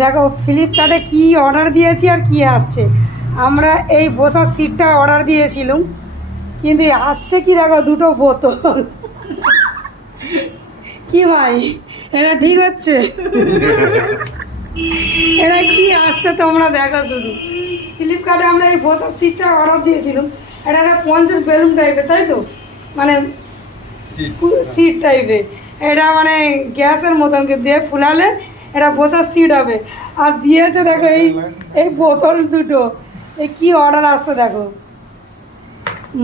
দেখো ফ্লিপকার্টে কি অর্ডার দিয়েছি আর কি আসছে। আমরা এই বসার সিটটা অর্ডার দিয়েছিলাম, কিন্তু আসছে কি দেখো, দুটো বোতল। কি ভাই, এটা ঠিক হচ্ছে? এটা কি আসছে তোমরা দেখো শুধু। ফ্লিপকার্টে আমরা এই বসার সিটটা অর্ডার দিয়েছিলাম, এটা একটা পঞ্চের বেলুন টাইপের, তাই তো, মানে সিট টাইপের। এটা মানে গ্যাসের মতন দিয়ে ফুলালে এটা বসার সিট হবে। আর দিয়েছে দেখো এই এই বোতল দুটো। এই কি অর্ডার আসছে দেখো,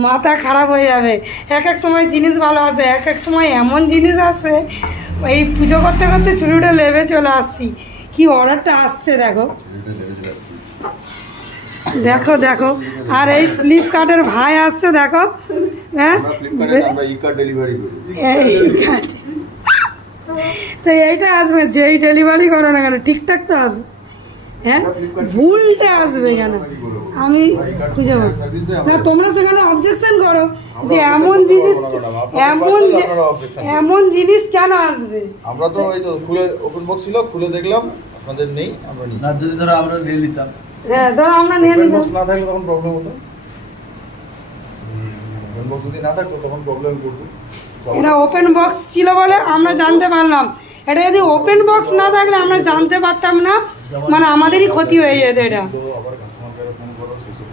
মাথা খারাপ হয়ে যাবে। এক এক সময় জিনিস ভালো আসে, এক এক সময় এমন জিনিস আসে, এই পুজো করতে করতে ছুটিটা লেবে চলে আসছি। কি অর্ডারটা আসছে দেখো, দেখো দেখো। আর এই ফ্লিপকার্টের ভাই আসছে দেখো। হ্যাঁ, তো এইটা আসবে, যেই ডেলিভারি করো না কেন ঠিকঠাক তো আসবে। হ্যাঁ, ভুলটা আসবে কেন আমি খুঁজে পাবো না। তোমরা সেখানে অবজেকশন করো যে এমন জিনিস, এমন জিনিস কেন আসবে। আমরা তো ওই তো খুলে ওপেন বক্স ছিল, খুলে দেখলাম আপনাদের নেই, আমরা নিই না। যদি ধরো আমরা নিয়ে নিতাম, হ্যাঁ ধরো আমরা নিয়ে ওপেন নিতাম, বক্স না থাকলে তখন প্রবলেম হতো। ওপেন বক্স যদি না থাকতো তখন প্রবলেম করতো। এটা ওপেন বক্স ছিল বলে আমরা জানতে পারলাম। এটা যদি ওপেন বক্স না থাকলে আমরা জানতে পারতাম না, মানে আমাদেরই ক্ষতি হয়ে যেত। এটা আবার কাস্টমার কেয়ারে ফোন করো, সেসব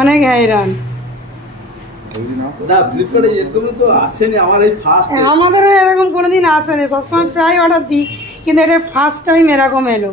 অনেক হ্যারান। না ফ্লিপকার্টে এরকম তো আসেনি, আমার এই ফার্স্ট। আমাদেরও এরকম কোনোদিন আসেনি, সবসময় প্রায় অর্ডার দিই, কিন্তু এটা ফার্স্ট টাইম এরকম এলো।